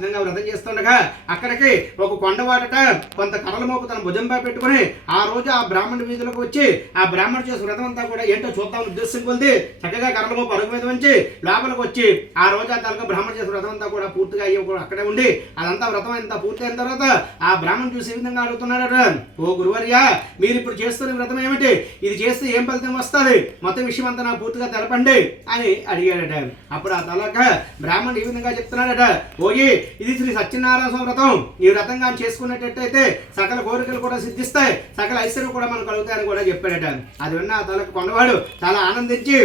విధంగా వ్రతం చేస్తుండగా అక్కడికి ఒక కొండవాడట కొంత కర్రల మోపు తన భుజంపై పెట్టుకుని ఆ రోజు ఆ బ్రాహ్మణ వీధులకు వచ్చి ఆ బ్రాహ్మణ చేసిన వ్రతం అంతా కూడా ఏంటో చూద్దాం ఉద్దేశం కొలిది చక్కగా కర్రల మోపు అరుగు మీద ఉంచి లోపలికి వచ్చి ఆ రోజు ఆ తలక బ్రాహ్మణ చేసిన వ్రతం అంతా కూడా పూర్తిగా అయ్యి అక్కడే ఉండి అదంతా వ్రతం అంతా పూర్తి అయిన తర్వాత ఆ బ్రాహ్మణ చూసి ఈ విధంగా అడుగుతున్నాడట, ఓ గురువర్య, మీరు ఇప్పుడు చేస్తున్న వ్రతం ఏమిటి? ఇది చేస్తే ఏం ఫలితం వస్తుంది? మొత్తం విషయం అంతా నాకు పూర్తిగా తెలపండి అని అడిగాడట. అప్పుడు ఆ తలక బ్రాహ్మణుడు ఈ విధంగా చెప్తున్నాడట, ఓయి, ఇది శ్రీ సత్యనారాయణ స్వామి వ్రతం. ఈ వ్రతం కానీ చేసుకున్నట్టయితే సకల కోరికలు కూడా సిద్ధిస్తాయి, సకల ఐశ్వర్యం కూడా మనకు కలుగుతాయని కూడా చెప్పాడట. అది విన్న ఆ తలక కొండవాడు చాలా ఆనందించి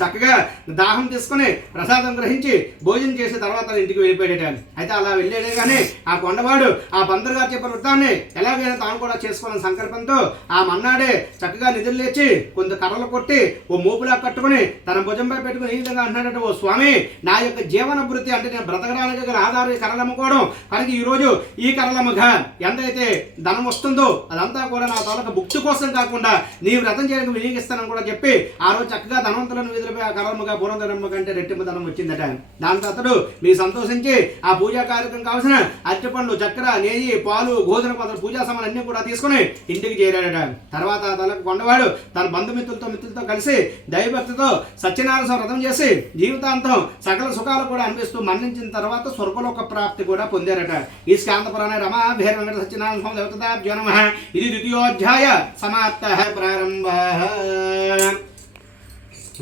చక్కగా దాహం తీసుకుని ప్రసాదం గ్రహించి భోజనం చేసిన తర్వాత ఇంటికి వెళ్ళిపోయాడట. అయితే అలా వెళ్ళాడే కానీ ఆ కొండవాడు ఆ పంతులు గారు చెప్పిన వృత్తాన్ని ఎలాగైనా తాను కూడా చేసుకోవాలని సంకల్పంతో ఆ మన్నాడే చక్కగా నిధులు లేచి కొంత కర్రలు కొట్టి ఓ మోపులా కట్టుకుని తన భుజంపై పెట్టుకుని ఈ విధంగా అన్నాడట, ఓ స్వామి, నా యొక్క జీవన వృత్తి అంటే నేను బ్రతకడానికి గల ఆధారం ఈ కర్రలు అమ్ముకోవడం కనుక ఈరోజు ఈ కర్రలమ్మగా ఎంతైతే ధనం వస్తుందో అదంతా కూడా నా తోలక భుక్తి కోసం కాకుండా నీ వ్రతం చేయడానికి వినియోగిస్తానని కూడా చెప్పి ఆ రోజు చక్కగా ధనవంతులను ఆ కర్రమ్మగా పూర్వధనమ్మ కంటే రెట్టింపు ధనం వచ్చిందట. దాంతో అతడు మీ సంతోషించి ఆ పూజా కార్యక్రమం కావాల్సిన అరటిపండ్లు, చక్కెర, నెయ్యి, పాలు, గోధుమ పదార్థ పూజా సామాన్లు అన్ని కూడా తీసుకుని ఇంటికి చేరాడట. తర్వాత తనకు కొండవాడు తన మిత్రులతో కలిసి దైవభక్తితో సత్యనారాయణ వ్రతం చేసి జీవితాంతం సకల సుఖాలు కూడా అనిపిస్తూ మరణించిన తర్వాత స్వర్గలోక ప్రాప్తి కూడా పొందారట. ఈ స్కాంతపురాణ రమా భేర వెంకట సత్యనారాయణ స్వామి దేవతాభ్యో నమః. ఇది ద్వితీయోధ్యాయ సమాప్తః ప్రారంభః.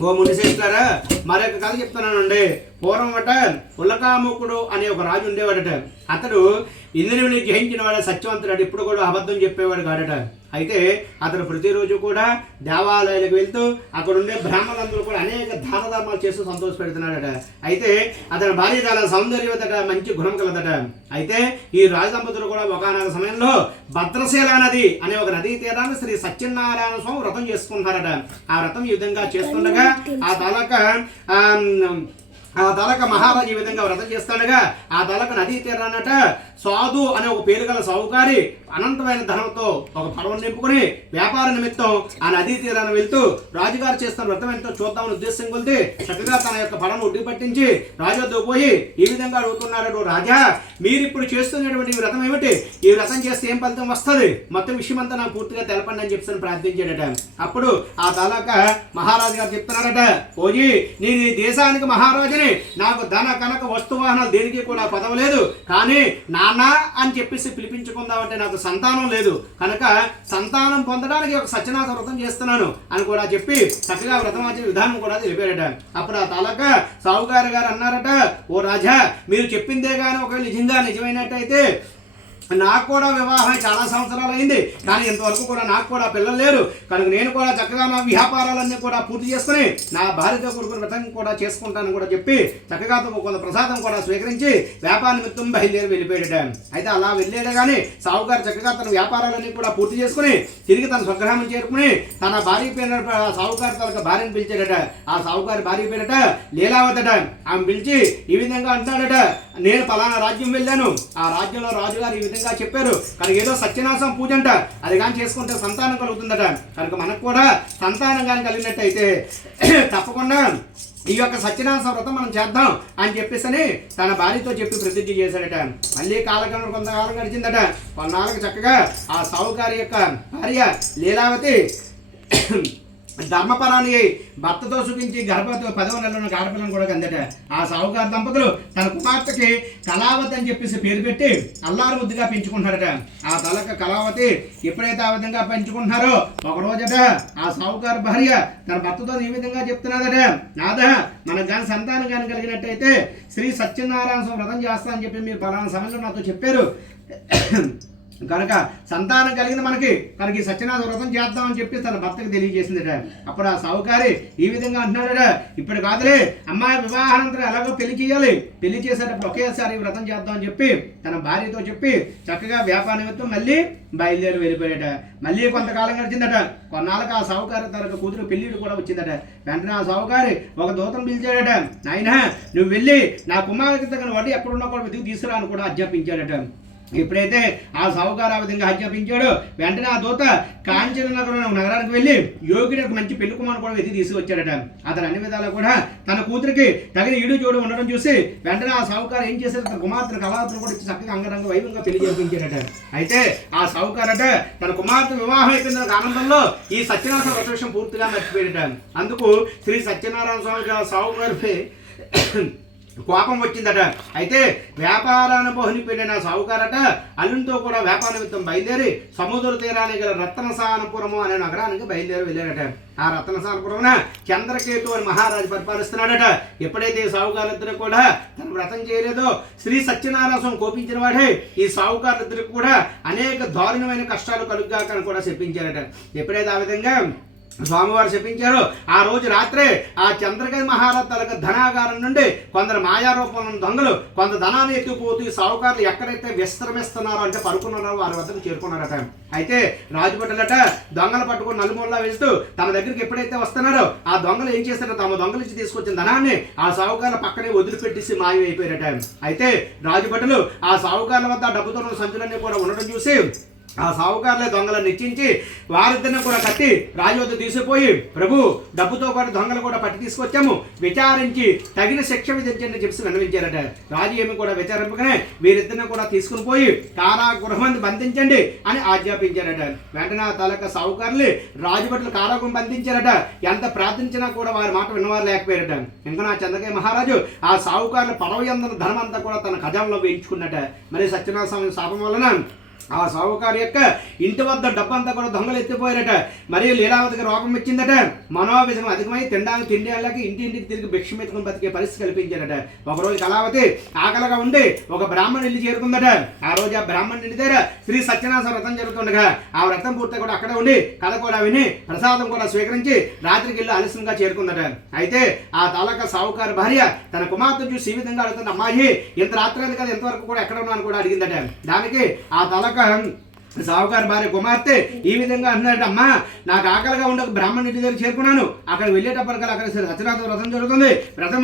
ఓ మునిశ్రేష్ఠులారా, మరొక కథ చెప్తున్నానండి. పూర్వం అట ఉల్లకాముకుడు అనే ఒక రాజు ఉండేవాడట. అతడు ఇంద్రుని జయించిన వాడు సత్యవంతుడు, ఇప్పుడు కూడా అబద్ధం చెప్పేవాడు కాడట. అయితే అతడు ప్రతిరోజు కూడా దేవాలయాలకు వెళ్తూ అక్కడ ఉండే బ్రాహ్మణులందరూ కూడా అనేక దాన ధర్మాలు చేస్తూ సంతోష పెడుతున్నాడట. అయితే అతని భార్య చాలా సౌందర్యవతట, మంచి గుణం కలదట. అయితే ఈ రాజ దంపతులు కూడా ఒకనొక సమయంలో భద్రశీల నది అనే ఒక నదీ తీరాన్ని శ్రీ సత్యనారాయణ స్వామి వ్రతం చేసుకుంటున్నారట. ఆ వ్రతం ఈ విధంగా చేస్తుండగా ఆ తలక మహారాజు ఈ విధంగా వ్రతం చేస్తుండగా ఆ తలక నదీ తీరానట సాధు అనే ఒక పేరు గల సాహుకారి అనంతమైన ధనంతో ఒక పడవను నింపుకుని వ్యాపార నిమిత్తం ఆ నదీ తీరాన్ని వెళ్తూ రాజుగారు చేస్తున్న వ్రతం ఎంతో చూద్దామని ఉద్దేశం కొలితే చక్కగా తన యొక్క పడవను ఒడ్డు పట్టించి రాజుతో పోయి ఈ విధంగా అడుగుతున్నాడు, రాజా, మీరు ఇప్పుడు చేస్తున్నటువంటి ఈ వ్రతం ఏమిటి? ఈ వ్రతం చేస్తే ఏం ఫలితం వస్తుంది? మొత్తం విషయం అంతా నాకు పూర్తిగా తెలపండి అని చెప్పి ప్రార్థించాడట. అప్పుడు ఆ తలక మహారాజు గారు చెప్తున్నారట, ఓజీ, నేను ఈ దేశానికి మహారాజుని, నాకు ధన కనక వస్తువాహనాలు దేనికి కూడా పదవలేదు, కానీ నాన్న అని చెప్పేసి పిలిపించుకుందామంటే నాకు సంతానం లేదు కనుక సంతానం పొందడానికి ఒక సత్యనారాయణ వ్రతం చేస్తున్నాను అని కూడా చెప్పి చక్కగా వ్రతమాచే విధానం కూడా తెలిపాడట. అప్పుడు ఆ తలక సాహుగారు గారు అన్నారట, ఓ రాజా, మీరు చెప్పిందే కానీ ఒకవేళ నిజమైనట్టయితే నాకు కూడా వివాహం చాలా సంవత్సరాలు అయింది, కానీ ఇంతవరకు కూడా నాకు కూడా పిల్లలు లేరు కనుక నేను కూడా చక్కగా నా వ్యాపారాలన్నీ కూడా పూర్తి చేసుకుని నా భార్యతో కూడుకున్న వ్రతం కూడా చేసుకుంటానని కూడా చెప్పి చక్కగా కొంత ప్రసాదం కూడా స్వీకరించి వ్యాపార నిమిత్తం బయలుదేరి వెళ్ళిపోయాడట. అయితే అలా వెళ్ళాడే కానీ సాహుగారు చక్కగా తన వ్యాపారాలన్నీ కూడా పూర్తి చేసుకుని తిరిగి తన స్వగ్రామం చేరుకుని తన భార్య పేరు సాహుగారు తన భార్యను పిలిచాడట. ఆ సాహుగారి భార్య పేరట లీలావతట. ఆమె పిలిచి ఈ విధంగా అంటాడట, నేను పలానా రాజ్యం వెళ్ళాను, ఆ రాజ్యంలో రాజుగారు ఈ విధంగా చెప్పారు కనుక ఏదో సత్యనాశం పూజ అంట, అది కానీ చేసుకుంటే సంతానం కలుగుతుందట. కనుక మనకు కూడా సంతానం కానీ కలిగినట్టయితే తప్పకుండా ఈ యొక్క సత్యనారాయణ వ్రతం మనం చేద్దాం అని చెప్పేసి తన భార్యతో చెప్పి ప్రతిజ్ఞ చేశాడట. మళ్ళీ కొంతకాలం గడిచిందట. కొన్నాళ్ళకి చక్కగా ఆ సాహుకారి యొక్క భార్య లీలావతి ధర్మపరాన్ని భర్తతో సుఖించి గర్భవతి 10వ నెలలో ఆడపిల్లను కూడా కందట. ఆ సాహుకారు దంపతులు తన కుమార్తెకి కళావతి అని చెప్పేసి పేరు పెట్టి అల్లారు ముద్దుగా పెంచుకుంటారట. ఆ తలక కళావతి ఎప్పుడైతే ఆ విధంగా పెంచుకుంటున్నారో ఒక రోజట ఆ సాహుకారు భార్య తన భర్తతో ఈ విధంగా చెప్తున్నదట, నాద, మనకు కానీ సంతానం కానీ కలిగినట్టయితే శ్రీ సత్యనారాయణ స్వామి వ్రతం చేస్తా అని చెప్పి మీరు పలానా సమయంలో నాతో చెప్పారు కనుక సంతానం కలిగింది మనకి కనుక ఈ సత్యనారాయణ వ్రతం చేద్దామని చెప్పి తన భర్తకు తెలియజేసిందట. అప్పుడు ఆ సాహుకారి ఈ విధంగా అంటున్నాడట, ఇప్పుడు కాదులే అమ్మాయి వివాహానంతరం ఎలాగో పెళ్లి చేయాలి, పెళ్లి చేసేటప్పుడు ఒకేసారి వ్రతం చేద్దామని చెప్పి తన భార్యతో చెప్పి చక్కగా వ్యాపార నిమిత్తం మళ్ళీ బయలుదేరి వెళ్ళిపోయాడట. మళ్ళీ కొంతకాలం గడిచిందట. కొన్నాళ్ళకి ఆ సాహుకారి తన కూతురు పెళ్లిడు కూడా వచ్చిందట. వెంటనే ఆ సాహుకారి ఒక దూతను పిలిచాడట, నాయన, నువ్వు వెళ్ళి నా కుమారుడికి తగిన వడ్డీ ఎక్కడున్నా కూడా వెతికి తీసుకురా అని కూడా ఆజ్ఞాపించాడట. ఎప్పుడైతే ఆ సావుకారు ఆ విధంగా ఆజ్ఞాపించాడో వెంటనే ఆ దూత కాంచన నగరానికి వెళ్ళి యోగిని ఒక మంచి పెళ్లి కుమారుడు కూడా వెతికి తీసుకొచ్చాడట. అతను అన్ని విధాలు కూడా తన కూతురికి తగిన ఈడు జోడు ఉండడం చూసి వెంటనే ఆ సావుకారు ఏం చేశారు, తన కుమార్తెను కళాతులు కూడా ఇచ్చి చక్కగా అంగరంగ వైభవంగా పెళ్లి చేయించాడట. అయితే ఆ సావుకారట తన కుమార్తె వివాహం అయిపోయిన ఆనందంలో ఈ సత్యనారాయణ వ్రత విషయం పూర్తిగా మర్చిపోయాడట. అందుకు శ్రీ సత్యనారాయణ స్వామి సావుకారిపై కోపం వచ్చిందట. అయితే వ్యాపారానుభవని పెళ్ళిన సావుకారట అల్లునితో కూడా వ్యాపార నిమిత్తం బయలుదేరి సముద్ర తీరానికి గల రత్నసానపురము అనే నగరానికి బయలుదేరి వెళ్ళాడట. ఆ రత్నసానపురమున చంద్రకేతు అని మహారాజు పరిపాలిస్తున్నాడట. ఎప్పుడైతే సావుకారులిద్దరు కూడా తన వ్రతం చేయలేదో శ్రీ సత్యనారాయణ స్వామి కోపించిన వాడే ఈ సావుకారులిద్దరికి కూడా అనేక దారుణమైన కష్టాలు కలుగ్గాకని కూడా చెప్పించారట. ఎప్పుడైతే ఆ విధంగా స్వామివారు చెప్పించారు ఆ రోజు రాత్రే ఆ చంద్రకేతు మహారాజు తలకు ధనాగారం నుండి కొందరు మాయారూపంలో దొంగలు కొంత ధనాన్ని ఎత్తుకుపోతూ ఈ సావుకారులు ఎక్కడైతే విశ్రమిస్తున్నారో అంటే పడుకున్నారో వారి వద్దకు చేరుకున్నారట. అయితే రాజుభటులట దొంగలు పట్టుకుని నలుమూలలా వేస్తూ తమ దగ్గరికి ఎప్పుడైతే వస్తున్నారో ఆ దొంగలు ఏం చేస్తారో తమ దొంగల నుంచి తీసుకొచ్చిన ధనాన్ని ఆ సావుకారుల పక్కనే వదిలిపెట్టేసి మాయమైపోయారట. అయితే రాజుభటులు ఆ సావుకారుల వద్ద డబ్బుతో సంచులన్నీ కూడా ఉండడం చూసి ఆ సావుకారులే దొంగలను నిశ్చించి వారిద్దరిని కూడా కట్టి రాజు వద్ద తీసుకుపోయి ప్రభు డబ్బుతో పాటు దొంగలు కూడా పట్టి తీసుకొచ్చాము, విచారించి తగిన శిక్ష విధించండి చెప్పి విన్నవించారట. రాజు ఏమి కూడా విచారింపగానే వీరిద్దరిని కూడా తీసుకుని పోయి కారాగృహాన్ని బంధించండి అని ఆజ్ఞాపించారట. వెంటనే ఆ తలక సావుకారులు రాజుభటులు కారాగృహం బంధించారట. ఎంత ప్రార్థించినా కూడా వారి మాట విన్నవారు లేకపోయారట. ఇంకా నా చంద్రకేయ మహారాజు ఆ సావుకారులు పడవయందన ధనం అంతా కూడా తన ఖజానంలో వేయించుకున్నట. మరి సత్యనారాయణ స్వామి శాపం వలన ఆ సావుకారు యొక్క ఇంటి వద్ద డబ్బంతా కూడా దొంగలు ఎత్తిపోయారట. మరియు లీలావతికి రోగం వచ్చిందట. మనోవిషం అధికమై తినడానికి తిండి వాళ్ళకి ఇంటింటికి తిరిగి భిక్ష ఎత్తుకుని బతికే పరిస్థితి కల్పించారట. ఒకరోజు కళావతి ఆకలిగా ఉండి ఒక బ్రాహ్మణుని ఇల్లు చేరుకుందట. ఆ రోజు ఆ బ్రాహ్మణుని ఇంటి దగ్గర శ్రీ సత్యనారాయణ వ్రతం జరుగుతుండగా ఆ వ్రతం పూర్తి కూడా అక్కడే ఉండి కథ కూడా విని ప్రసాదం కూడా స్వీకరించి రాత్రికి ఇల్లు ఆలస్యంగా చేరుకుందట. అయితే ఆ తాలక సావుకారు భార్య తన కుమార్తె చూసి ఈ విధంగా అడుగుతున్న, అమ్మాయి ఇంత రాత్రి అది కదా ఎంతవరకు కూడా ఎక్కడ ఉన్నాను కూడా అడిగిందట. దానికి ఆ తలక సావుకారు భార్య కుమార్తె ఈ విధంగా అన్నాడట, అమ్మా నాకు ఆకలిగా ఉండే బ్రాహ్మణుడి దగ్గర చేరుకున్నాను, అక్కడ వెళ్ళేటప్పటికల్లా అక్కడ సత్యనారాయణ వ్రతం జరుగుతుంది, వ్రతం